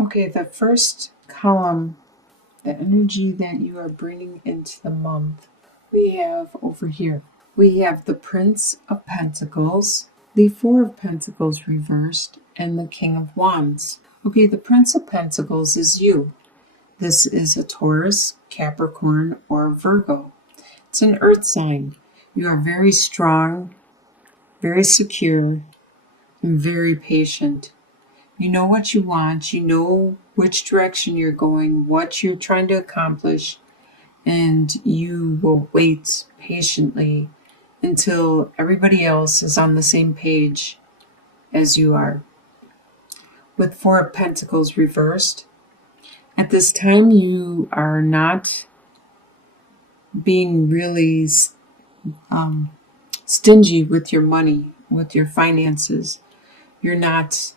Okay, the first column, the energy that you are bringing into the month, we have over here. We have the Prince of Pentacles, the Four of Pentacles reversed, and the King of Wands. Okay, the Prince of Pentacles is you. This is a Taurus, Capricorn, or Virgo. It's an earth sign. You are very strong, very secure, and very patient. You know what you want, you know which direction you're going, what you're trying to accomplish, and you will wait patiently until everybody else is on the same page as you are. With Four of Pentacles reversed, at this time you are not being really stingy with your money, with your finances. You're not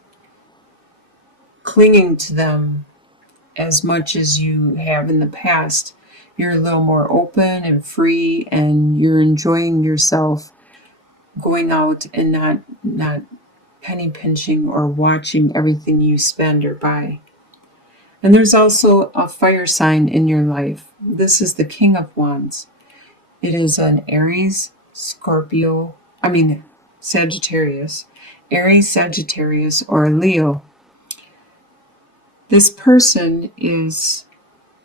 clinging to them as much as you have in the past. You're a little more open and free, and you're enjoying yourself going out and not penny pinching or watching everything you spend or buy. And there's also a fire sign in your life. This is the King of Wands. It is an Sagittarius. Aries, Sagittarius, or Leo. This person is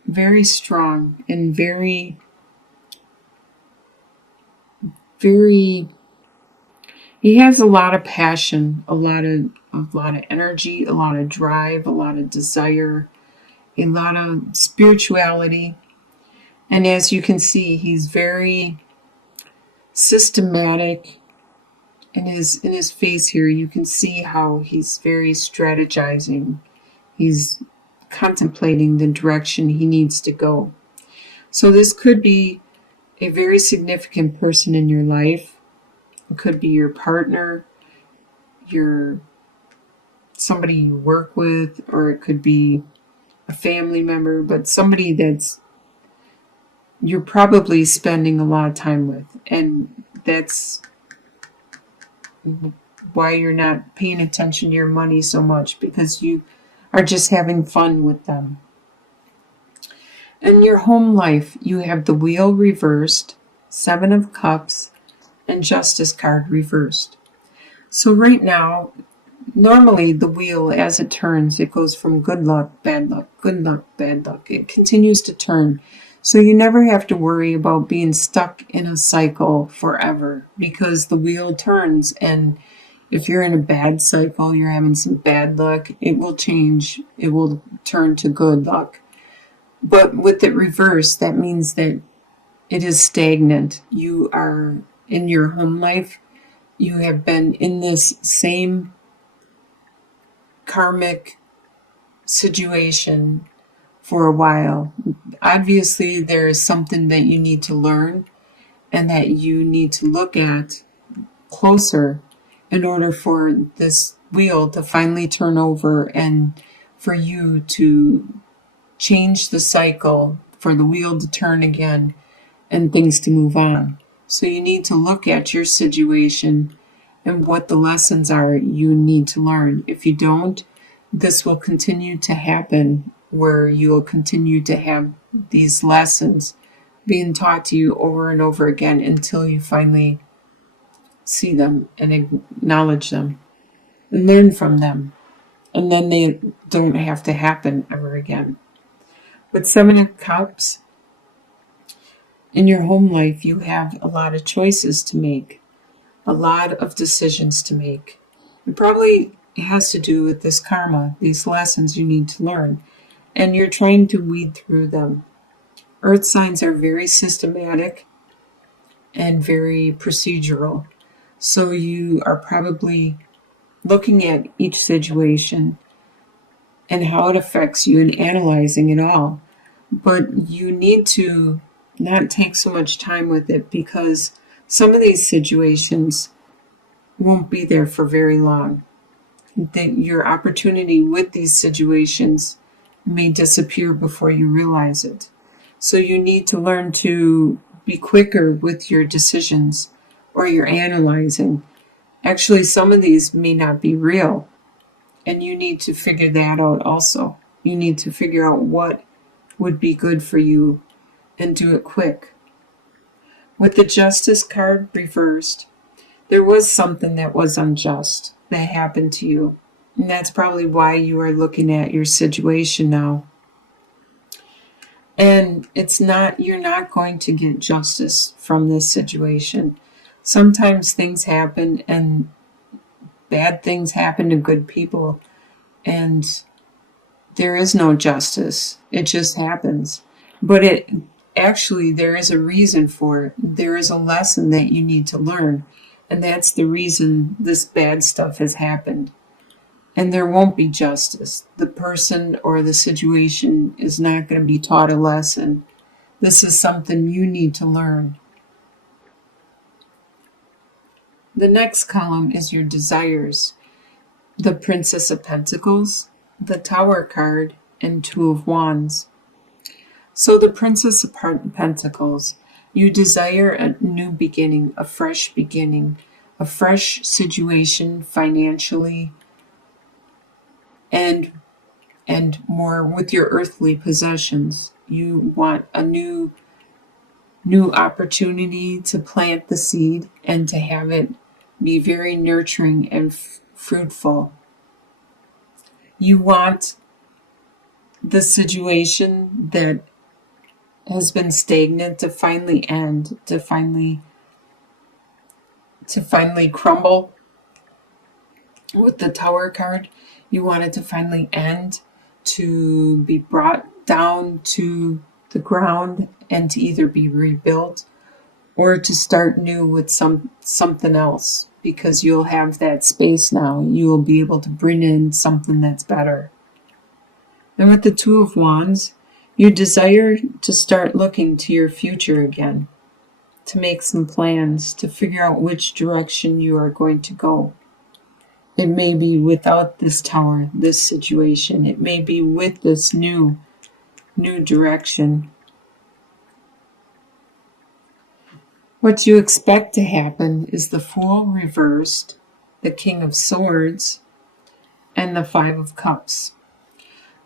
very strong and very he has a lot of passion, a lot of energy, a lot of drive, a lot of desire, a lot of spirituality. And as you can see, he's very systematic. In his face here, you can see how he's very strategizing. He's contemplating the direction he needs to go. So this could be a very significant person in your life. It could be your partner, somebody you work with, or it could be a family member, but somebody that's you're probably spending a lot of time with. And that's why you're not paying attention to your money so much, because you are just having fun with them. In your home life, you have the Wheel reversed, Seven of Cups, and Justice card reversed. So right now, normally the wheel, as it turns, it goes from good luck, bad luck, good luck, bad luck. It continues to turn. So you never have to worry about being stuck in a cycle forever, because the wheel turns, and if you're in a bad cycle, you're having some bad luck, it will change. It will turn to good luck. But with it reversed, that means that it is stagnant. You are in your home life. You have been in this same karmic situation for a while. Obviously, there is something that you need to learn and that you need to look at closer in order for this wheel to finally turn over and for you to change the cycle, for the wheel to turn again and things to move on. So you need to look at your situation and what the lessons are you need to learn. If you don't, this will continue to happen, where you will continue to have these lessons being taught to you over and over again until you finally see them and acknowledge them and learn from them. And then they don't have to happen ever again. With Seven of Cups, in your home life, you have a lot of choices to make, a lot of decisions to make. It probably has to do with this karma, these lessons you need to learn, and you're trying to weed through them. Earth signs are very systematic and very procedural. So you are probably looking at each situation and how it affects you and analyzing it all. But you need to not take so much time with it, because some of these situations won't be there for very long. That your opportunity with these situations may disappear before you realize it. So you need to learn to be quicker with your decisions or your analyzing. Actually, some of these may not be real, and you need to figure that out also. You need to figure out what would be good for you and do it quick. With the Justice card reversed, there was something that was unjust that happened to you. And that's probably why you are looking at your situation now. And you're not going to get justice from this situation. Sometimes things happen and bad things happen to good people, and there is no justice. It just happens. But there is a reason for it. There is a lesson that you need to learn. And that's the reason this bad stuff has happened. And there won't be justice. The person or the situation is not going to be taught a lesson. This is something you need to learn. The next column is your desires. The Princess of Pentacles, the Tower card, and Two of Wands. So the Princess of Pentacles, you desire a new beginning, a fresh situation financially, and more with your earthly possessions. You want a new opportunity to plant the seed and to have it be very nurturing and fruitful. You want the situation that has been stagnant to finally end, to finally crumble. With the Tower card, you want it to finally end, to be brought down to the ground and to either be rebuilt or to start new with something else, because you'll have that space now. You will be able to bring in something that's better. And with the Two of Wands, you desire to start looking to your future again, to make some plans, to figure out which direction you are going to go. It may be without this tower, this situation. It may be with this new direction. What you expect to happen is the Fool reversed, the King of Swords, and the Five of Cups.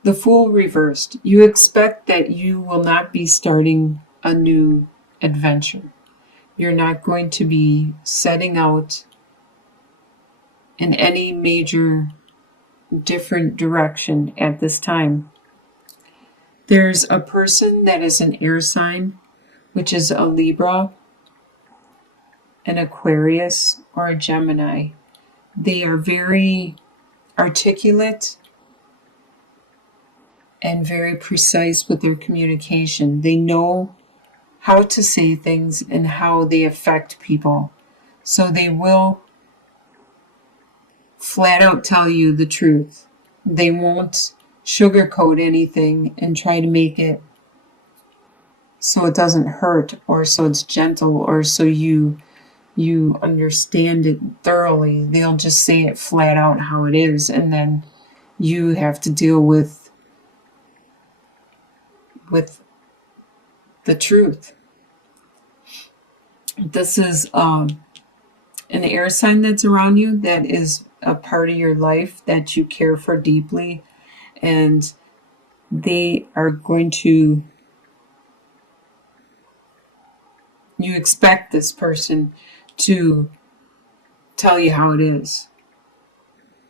The Fool reversed. You expect that you will not be starting a new adventure. You're not going to be setting out in any major different direction at this time. There's a person that is an air sign, which is a Libra, an Aquarius, or a Gemini. They are very articulate and very precise with their communication. They know how to say things and how they affect people. So they will flat out tell you the truth. They won't sugarcoat anything and try to make it so it doesn't hurt, or so it's gentle, or so you understand it thoroughly. They'll just say it flat out how it is, and then you have to deal with the truth. This is an air sign that's around you, that is a part of your life that you care for deeply, and they are going to, you expect this person to tell you how it is,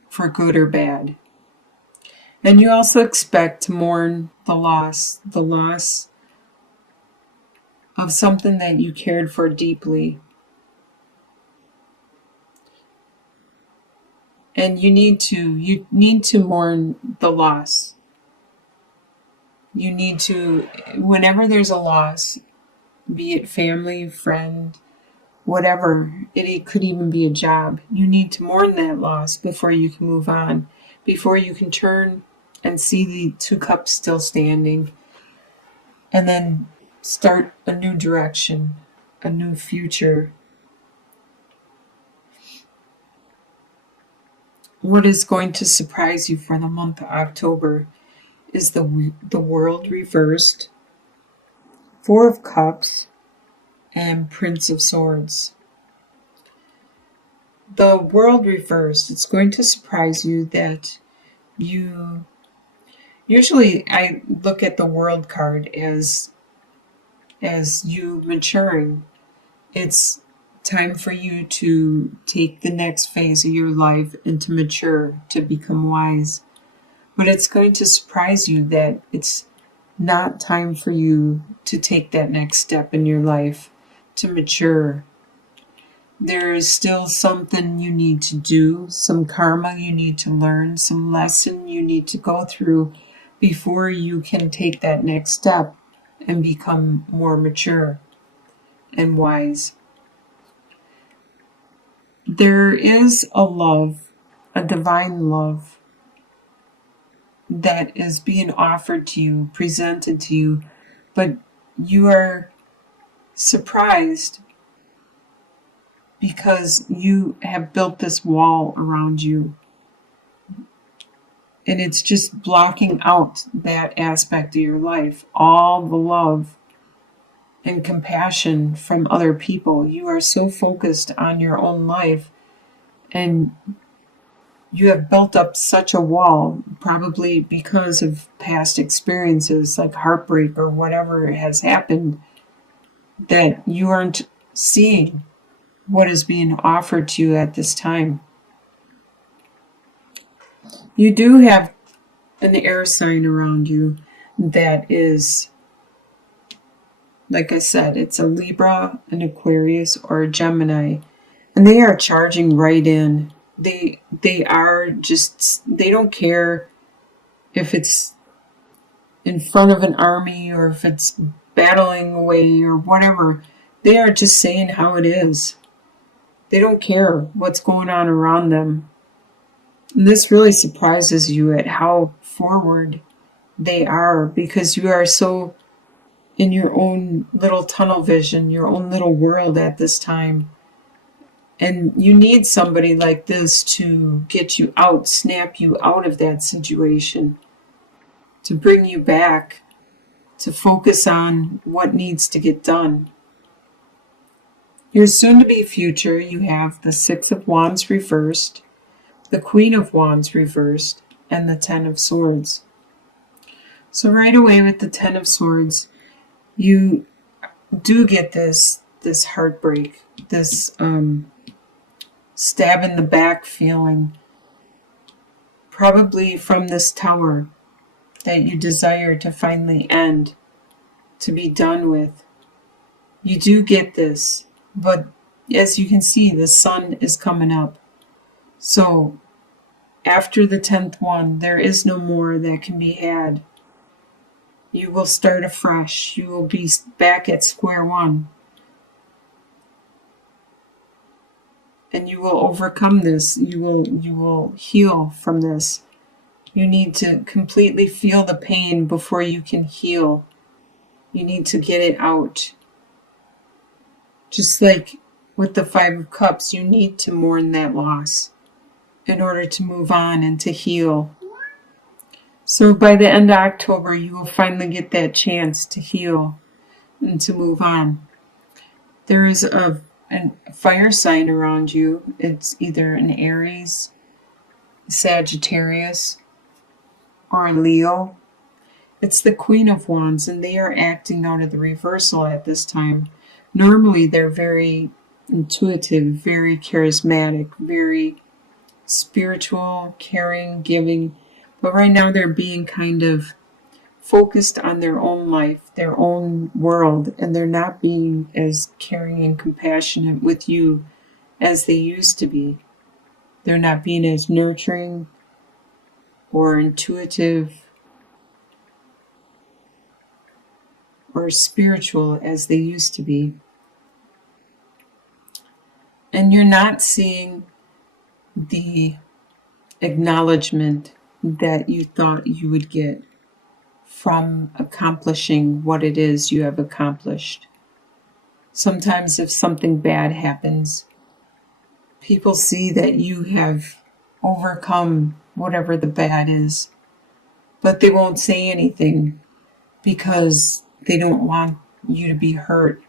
for good or bad. And you also expect to mourn the loss of something that you cared for deeply. And you need to mourn the loss. You need to, whenever there's a loss, be it family, friend, whatever, it could even be a job, you need to mourn that loss before you can move on, before you can turn and see the Two Cups still standing, and then start a new direction, a new future. What is going to surprise you for the month of October is the World reversed, Four of Cups, and Prince of Swords. The World reversed, it's going to surprise you that you Usually I look at the world card as you maturing. It's time for you to take the next phase of your life and to mature, to become wise. But it's going to surprise you that it's not time for you to take that next step in your life, to mature. There is still something you need to do, some karma you need to learn, some lesson you need to go through before you can take that next step and become more mature and wise. There is a love, a divine love, that is being offered to you, presented to you, but you are surprised because you have built this wall around you. And it's just blocking out that aspect of your life, all the love and compassion from other people. You are so focused on your own life, and you have built up such a wall, probably because of past experiences like heartbreak or whatever has happened, that you aren't seeing what is being offered to you at this time. You do have an air sign around you that is, like I said, it's a Libra, an Aquarius, or a Gemini, and they are charging right in. They are just, they don't care if it's in front of an army or if it's battling away or whatever. They are just saying how it is. They don't care what's going on around them. And this really surprises you at how forward they are, because you are so in your own little tunnel vision, your own little world at this time. And you need somebody like this to get you out, snap you out of that situation, to bring you back, to focus on what needs to get done. Your soon-to-be future, you have the Six of Wands reversed, the Queen of Wands reversed, and the Ten of Swords. So right away with the Ten of Swords, you do get this heartbreak, this stab in the back feeling, probably from this tower that you desire to finally end, to be done with. You do get this, but as you can see, the sun is coming up. So after the 10th one, there is no more that can be had. You will start afresh. You will be back at square one. And you will overcome this. You will heal from this. You need to completely feel the pain before you can heal. You need to get it out. Just like with the Five of Cups, you need to mourn that loss in order to move on and to heal. So by the end of October, you will finally get that chance to heal and to move on. There is a fire sign around you. It's either an Aries, Sagittarius, or a Leo. It's the Queen of Wands, and they are acting out of the reversal at this time. Normally, they're very intuitive, very charismatic, very spiritual, caring, giving. But right now, they're being kind of focused on their own life, their own world, and they're not being as caring and compassionate with you as they used to be. They're not being as nurturing or intuitive or spiritual as they used to be. And you're not seeing the acknowledgement that you thought you would get from accomplishing what it is you have accomplished. Sometimes if something bad happens, people see that you have overcome whatever the bad is, but they won't say anything because they don't want you to be hurt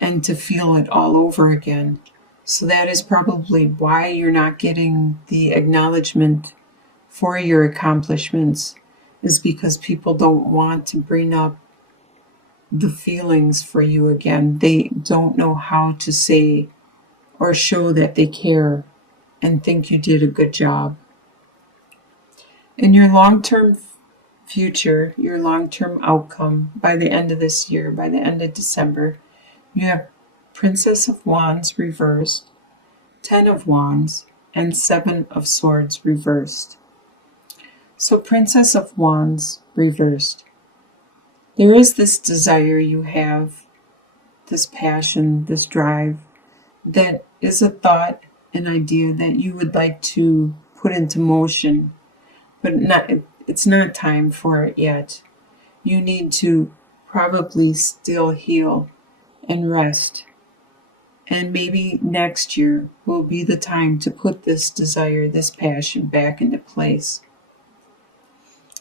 and to feel it all over again. So that is probably why you're not getting the acknowledgement for your accomplishments, is because people don't want to bring up the feelings for you again. They don't know how to say or show that they care and think you did a good job. In your long term future, your long term outcome by the end of this year, by the end of December, you have Princess of Wands reversed, Ten of Wands, and Seven of Swords reversed. So, Princess of Wands reversed. There is this desire you have, this passion, this drive, that is a thought, an idea that you would like to put into motion, but it's not time for it yet. You need to probably still heal and rest. And maybe next year will be the time to put this desire, this passion back into place.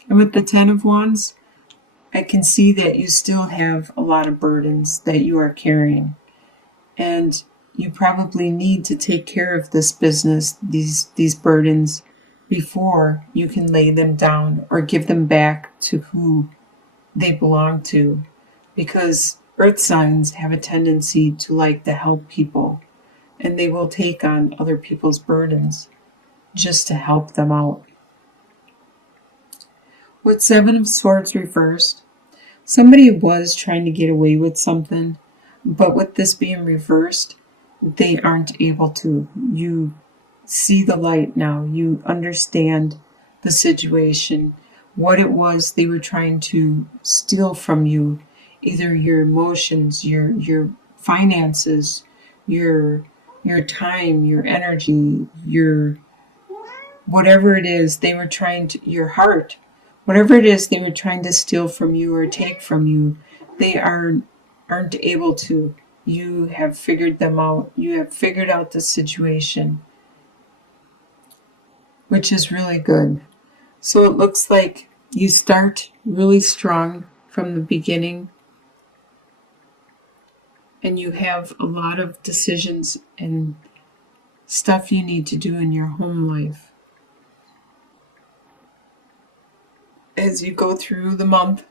And with the Ten of Wands, I can see that you still have a lot of burdens that you are carrying. And you probably need to take care of this business, these burdens, before you can lay them down or give them back to who they belong to. Because earth signs have a tendency to like to help people, and they will take on other people's burdens just to help them out. With Seven of Swords reversed, somebody was trying to get away with something, but with this being reversed, they aren't able to. You see the light now. You understand the situation, what it was they were trying to steal from you, either your emotions, your finances, your time, your energy, your whatever it is they were trying to, your heart, whatever it is they were trying to steal from you or take from you, they aren't able to. You have figured them out. You have figured out the situation, which is really good. So it looks like you start really strong from the beginning, and you have a lot of decisions and stuff you need to do in your home life. As you go through the month,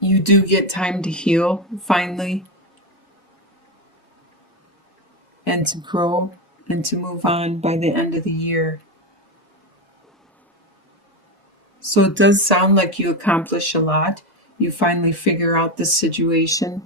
you do get time to heal finally, and to grow and to move on by the end of the year. So it does sound like you accomplish a lot. You finally figure out the situation